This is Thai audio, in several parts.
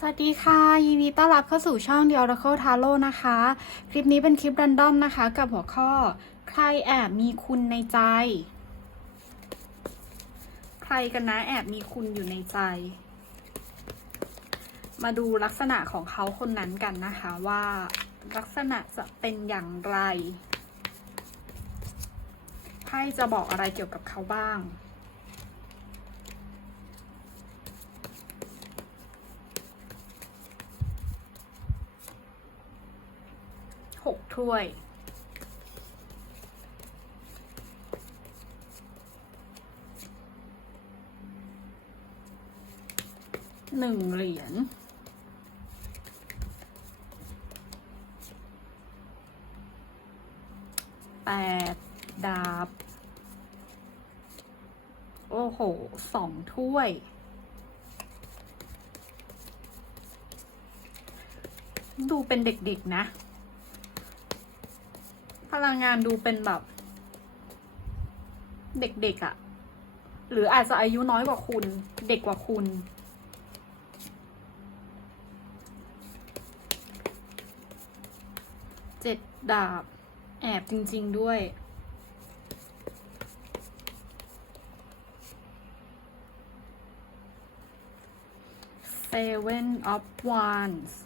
สวัสดีค่ะ ยินดีต้อนรับเข้าสู่ช่อง The Oracle Tarot นะคะ คลิปนี้เป็นคลิปรันดอมนะคะ กับหัวข้อ ใครแอบมีคุณในใจ ใครกันนะแอบมีคุณอยู่ในใจ มาดูลักษณะของเขาคนนั้นกันนะคะว่าลักษณะจะเป็นอย่างไรไพ่จะบอกอะไรเกี่ยวกับเขาบ้าง หก ถ้วยหนึ่งเหรียญแปดดาบ โอ้โหสองถ้วยดูเป็นเด็กๆนะ ลังงานดูเป็นแบบ เด็กๆอะ่ะ หรืออาจจะอายุน้อยกว่าคุณ เด็กกว่าคุณ เจ็ดดาบ แอบจริง ๆด้วย Seven of Wands ทาวเ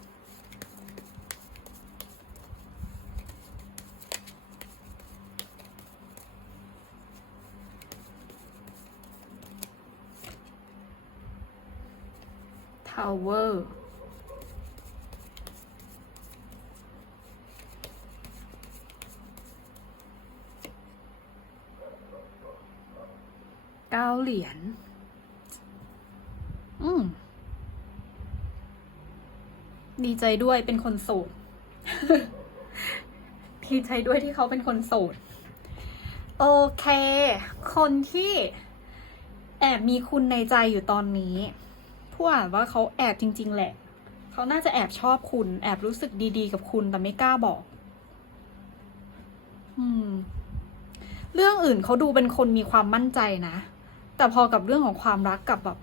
วอ ร์เก้าเหรียญ อืม ดีใจด้วยเป็นคนโสด ดีใจด้วยที่เขาเป็นคนโสด โอเค คนที่แอบมีคุณในใจอยู่ตอนนี้ ผู้อ่านว่าเขาแอบจริง ๆ แหละ เขาน่าจะแอบชอบคุณ แอบรู้สึกดี ๆ กับคุณแต่ไม่กล้าบอก อืม เรื่องอื่นเขาดูเป็นคนมีความมั่นใจนะ แต่พอกับเรื่องของความรักกับแบบ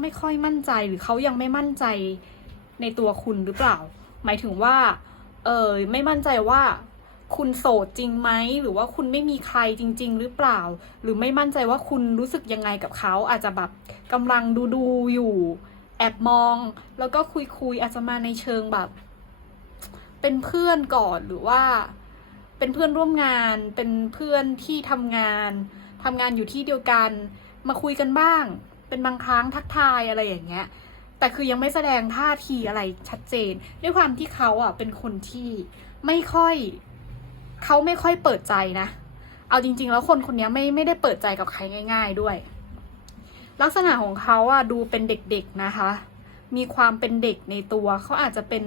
ไม่ค่อยมั่นใจหรือเขายังไม่มั่นใจในตัวคุณหรือเปล่า หมายถึงว่า เออไม่มั่นใจว่าคุณโสดจริงไหมหรือว่าคุณไม่มีใครจริง ๆ หรือเปล่า หรือไม่มั่นใจว่าคุณรู้สึกยังไงกับเขาอาจจะแบบกำลังดูดูอยู่ อบมอง แล้วก็คุยคุยๆอาจจะมาในเชิงแบบ เป็นเพื่อนก่อนหรือว่า เป็นเพื่อนร่วมงาน เป็นเพื่อนที่ทำงานทำงานอยู่ที่เดียวกัน มาคุยกันบ้าง เป็นบางครั้งทักทายอะไรอย่างเงี้ย แต่คือยังไม่แสดงท่าทีอะไรชัดเจน ด้วยความที่เขาอะเป็นคนที่ไม่ค่อยเขาไม่ค่อยเปิดใจนะ เอาจริง ๆ แล้วคนคนนี้ไม่ไม่ได้เปิดใจกับใครง่าย ๆ ด้วย ลักษณะของเขาอะดูเป็นเด็กๆนะคะ มีความเป็นเด็กในตัวเขาอาจจะเป็น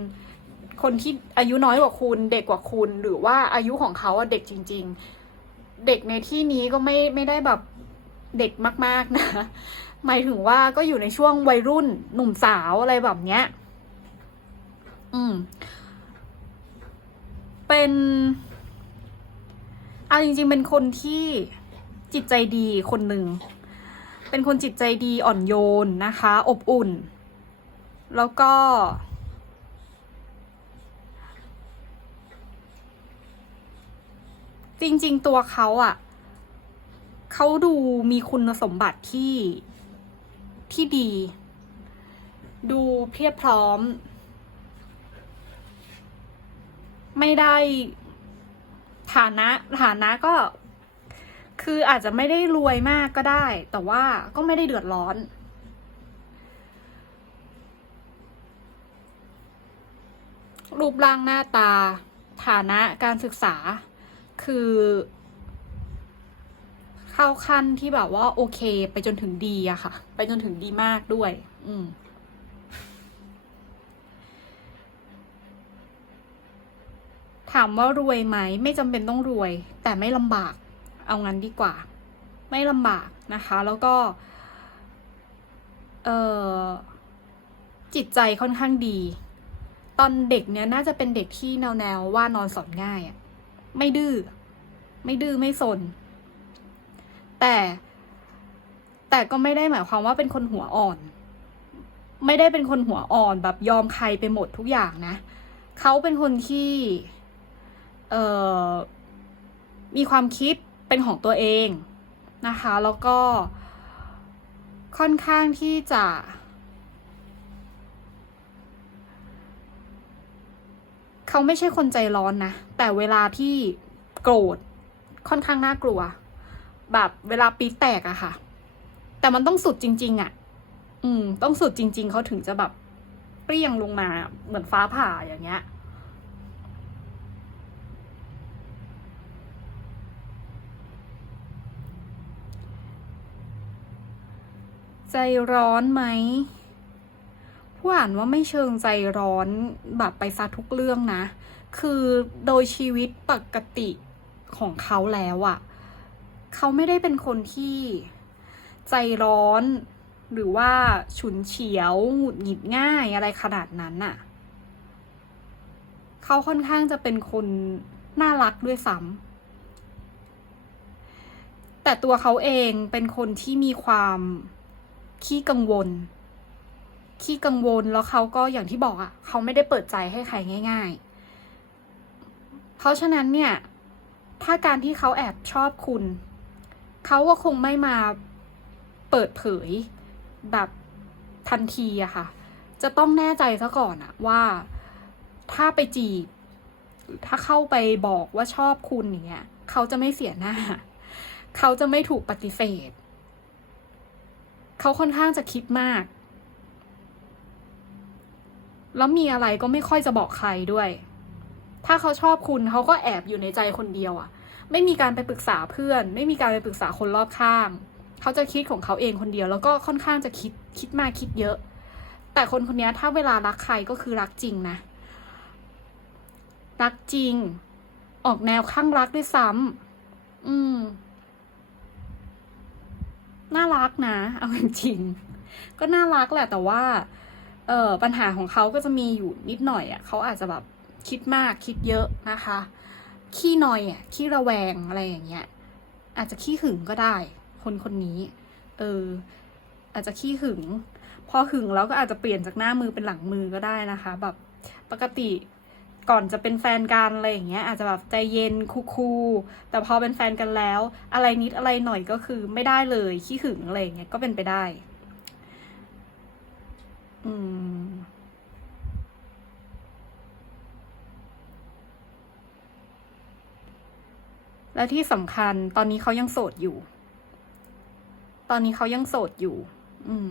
คนที่อายุน้อยกว่าคุณเด็กกว่าคุณ หรือว่าอายุของเขาอะเด็กจริง ๆ เด็กในที่นี้ก็ไม่ไม่ได้แบบเด็กมากๆนะหมายถึงว่าก็อยู่ในช่วงวัยรุ่นหนุ่มสาวอะไรแบบเนี้ย อืม เป็นเอาจริง ๆ เป็นคนที่จิตใจดีคนหนึ่ง เป็นคนจิตใจดีอ่อนโยนนะคะ อบอุ่น แล้วก็ จริงๆ ตัวเขาอะ่ะเขาดูมีคุณสมบัติที่ที่ดี ดูเพียบพร้อม ไม่ได้ฐานะฐานะก็ คืออาจจะไม่ได้รวยมากก็ได้ แต่ว่าก็ไม่ได้เดือดร้อน รูปร่างหน้าตา ฐานะการศึกษา คือ เข้าขั้นที่แบบว่าโอเค ไปจนถึงดีอะค่ะ ไปจนถึงดีมากด้วย อืมถามว่ารวยไหม ไม่จำเป็นต้องรวย แต่ไม่ลำบาก เอางั้นดีกว่า ไม่ลำบากนะคะ แล้วก็เออจิตใจค่อนข้างดี ตอนเด็กเนี้ยน่าจะเป็นเด็กที่แนวแนวว่านอนสอนง่ายอะไม่ดื้อไม่ดื้อไม่สน แต่แต่ก็ไม่ได้หมายความว่าเป็นคนหัวอ่อน ไม่ได้เป็นคนหัวอ่อนแบบยอมใครไปหมดทุกอย่างนะเขาเป็นคนที่เอ่อมีความคิด เป็นของตัวเองนะคะ แล้วก็ค่อนข้างที่จะ เขาไม่ใช่คนใจร้อนนะ แต่เวลาที่โกรธค่อนข้างน่ากลัว แบบเวลาปีแตกอะค่ะ แต่มันต้องสุดจริง ๆอะอืม ต้องสุดจริง ๆ เขาถึงจะแบบเปรี้ยงลงมาเหมือนฟ้าผ่าอย่างเงี้ย ใจร้อนไหมผู้อ่านว่าไม่เชิงใจร้อนแบบไปซะทุกเรื่องนะ คือโดยชีวิตปกติของเขาแล้วอะเขาไม่ได้เป็นคนที่ใจร้อน หรือว่าฉุนเฉียวหงุดหงิดง่ายอะไรขนาดนั้นน่ะ เขาค่อนข้างจะเป็นคนน่ารักด้วยซ้ำแต่ตัวเขาเองเป็นคนที่มีความ ขี้กังวล ขี้กังวลแล้วเขาก็อย่างที่บอกอะ่ะ เขาไม่ได้เปิดใจให้ใครง่าย ๆ เพราะฉะนั้นเนี่ย ถ้าการที่เขาแอบชอบคุณ เขาก็คงไม่มาเปิดเผยแบบทันทีอะค่ะ จะต้องแน่ใจซะก่อนอะว่าถ้าไปจีบ ถ้าเข้าไปบอกว่าชอบคุณอย่างเงี้ย เขาจะไม่เสียหน้า เขาจะไม่ถูกปฏิเสธ เขาค่อนข้างจะคิดมาก แล้วมีอะไรก็ไม่ค่อยจะบอกใครด้วย ถ้าเขาชอบคุณเขาก็แอบอยู่ในใจคนเดียวอะ่ะไม่มีการไปปรึกษาเพื่อน ไม่มีการไปปรึกษาคนรอบข้าง เขาจะคิดของเขาเองคนเดียว แล้วก็ค่อนข้างจะคิดคิดมากคิดเยอะ แต่คนคนนี้ถ้าเวลารักใครก็คือรักจริงนะ รักจริง ออกแนวข้างรักด้วยซ้ำอืม น่ารักนะ เอาจริงๆก็น่ารักแหละแต่ว่า เออปัญหาของเขาก็จะมีอยู่นิดหน่อยอะ่ะเขาอาจจะแบบคิดมากคิดเยอะนะคะ ขี้นอยอะขี้ระแวงอะไรอย่างเงี้ย อาจจะขี้หึงก็ได้ คนคนนี้ เออ อาจจะขี้หึง พอหึงแล้วก็อาจจะเปลี่ยนจากหน้ามือเป็นหลังมือก็ได้นะคะ แบบปกติ ก่อนจะเป็นแฟนกันอะไรอย่างเงี้ยอาจจะแบบใจเย็นคูลๆแต่พอเป็นแฟนกันแล้ว อะไรนิดอะไรหน่อยก็คือไม่ได้เลยขี้หึงอะไรอย่างเงี้ยก็เป็นไปได้ อืมและที่สำคัญตอนนี้เขายังโสดอยู่ ตอนนี้เขายังโสดอยู่ อืม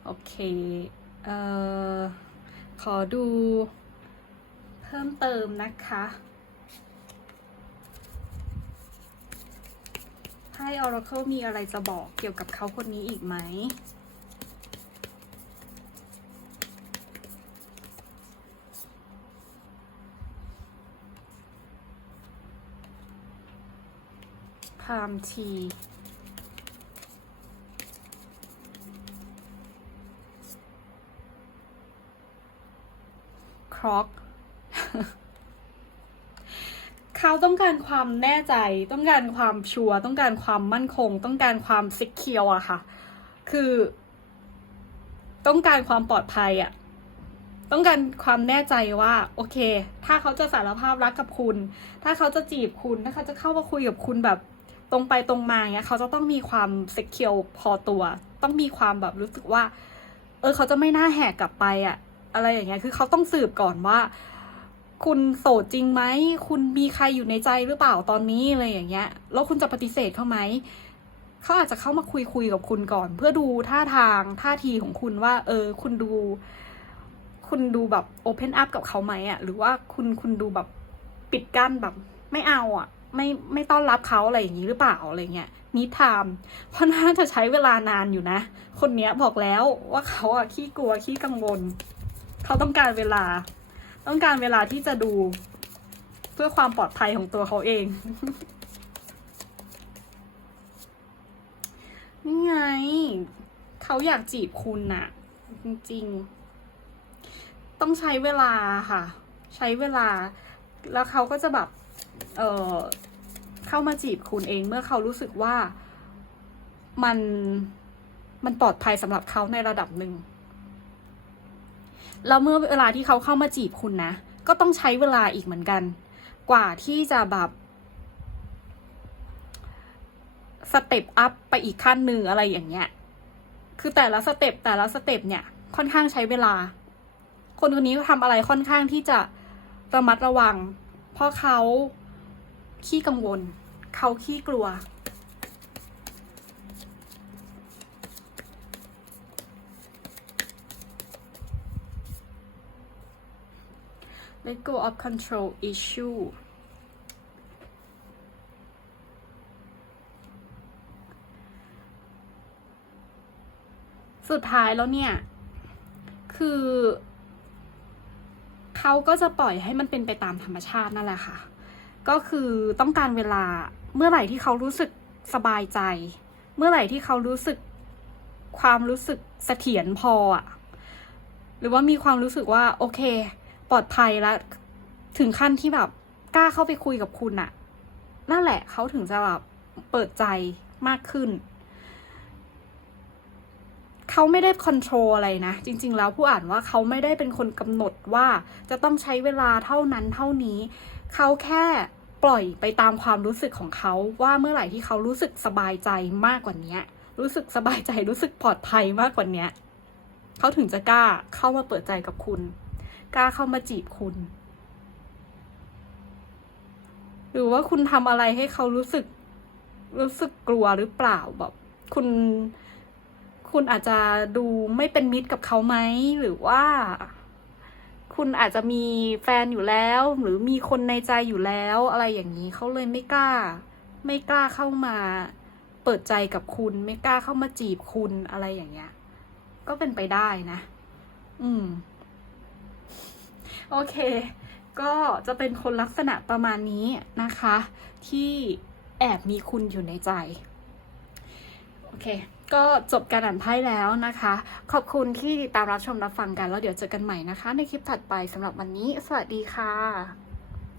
โอ เคเอ่อขอดูเพิ่มเติมนะคะไพ่ Oracle มีอะไรจะบอกเกี่ยวกับเขาคนนี้อีกไหมพามที ครอกเขาต้องการความแน่ใจ ต้องการความชัวร์ต้องการความมั่นคง ต้องการความซิกเคียวอะค่ะ คือ ต้องการความปลอดภัยอะต้องการความแน่ใจว่า โอเค ถ้าเขาจะสารภาพรักกับคุณ ถ้าเขาจะจีบคุณ ถ้าเขาจะเข้ามาคุยกับคุณแบบตรงไปตรงมาเงี้ยเขาจะต้องมีความเซ็กเคียวพอตัว ต้องมีความแบบรู้สึกว่า เออ เขาจะไม่น่าแหกกลับไปอะ อะไรอย่างเงี้ย คือเขาต้องสืบก่อนว่า คุณโสดจริงไหม คุณมีใครอยู่ในใจหรือเปล่าตอนนี้อะไรอย่างเงี้ย แล้วคุณจะปฏิเสธเขาไหม เขาอาจจะเข้ามาคุยคุยกับคุณก่อน เพื่อดูท่าทางท่าทีของคุณว่า เออ คุณดู คุณดูแบบโอเพนอัพกับเขาไหมอะหรือว่าคุณคุณดูแบบปิดกั้นแบบ ไม่เอาอะไม่ไม่ต้อนรับเขาอะไรอย่างนี้หรือเปล่าอะไรเงี้ยนิทาม เพราะน่าจะใช้เวลานานอยู่นะ คนเนี้ยบอกแล้วว่าเขาอะขี้กลัวขี้กังวล เขาต้องการเวลา ต้องการเวลาที่จะดู เพื่อความปลอดภัยของตัวเขาเองนี่ไง เขาอยากจีบคุณน่ะ จริง ๆ ต้องใช้เวลาค่ะ ใช้เวลา แล้วเขาก็จะแบบ เออเข้ามาจีบคุณเองเมื่อเขารู้สึกว่ามันมันปลอดภัยสำหรับเขาในระดับหนึ่ง แล้วเมื่อเวลาที่เขาเข้ามาจีบคุณนะ ก็ต้องใช้เวลาอีกเหมือนกัน กว่าที่จะแบบสเต็ปอัพไปอีกขั้นหนึ่งอะไรอย่างเงี้ย คือแต่ละสเต็ปแต่ละสเต็ปเนี่ยค่อนข้างใช้เวลา คนคนนี้ก็ทำอะไรค่อนข้างที่จะระมัดระวัง เพราะเขาขี้กังวล เขาขี้กลัว let go of control issue สุดท้ายแล้วเนี่ย คือเขาก็จะปล่อยให้มันเป็นไปตามธรรมชาตินั่นแหละค่ะ ก็คือต้องการเวลาเมื่อไหร่ที่เขารู้สึกสบายใจ เมื่อไหร่ที่เขารู้สึกความรู้สึกเสถียรพออะหรือว่ามีความรู้สึกว่าโอเค ปลอดภัยแล้วถึงขั้นที่แบบกล้าเข้าไปคุยกับคุณอะนั่นแหละเขาถึงจะแบบเปิดใจมากขึ้น เขาไม่ได้คอนโทรลอะไรนะ จริง ๆ แล้วผู้อ่านว่าเขาไม่ได้เป็นคนกำหนดว่าจะต้องใช้เวลาเท่านั้นเท่านี้ เขาแค่ปล่อยไปตามความรู้สึกของเขาว่าเมื่อไหร่ที่เขารู้สึกสบายใจมากกว่านี้รู้สึกสบายใจรู้สึกปลอดภัยมากกว่านี้เขาถึงจะกล้าเข้ามาเปิดใจกับคุณ กล้าเข้ามาจีบคุณ หรือว่าคุณทำอะไรให้เขารู้สึก รู้สึกกลัวหรือเปล่าแบบคุณ คุณอาจจะดูไม่เป็นมิตรกับเขาไหมหรือว่า คุณอาจจะมีแฟนอยู่แล้ว หรือมีคนในใจอยู่แล้ว อะไรอย่างนี้เขาเลยไม่กล้า ไม่กล้าเข้ามา เปิดใจกับคุณไม่กล้าเข้ามาจีบคุณอะไรอย่างเงี้ย ก็เป็นไปได้นะ อืม โอเค ก็จะเป็นคนลักษณะประมาณนี้นะคะ ที่แอบมีคุณอยู่ในใจ โอเค ก็จบการอ่านไพ่แล้วนะคะ ขอบคุณที่ติดตามรับชมรับฟังกัน แล้วเดี๋ยวเจอกันใหม่นะคะ ในคลิปถัดไปสำหรับวันนี้ สวัสดีค่ะ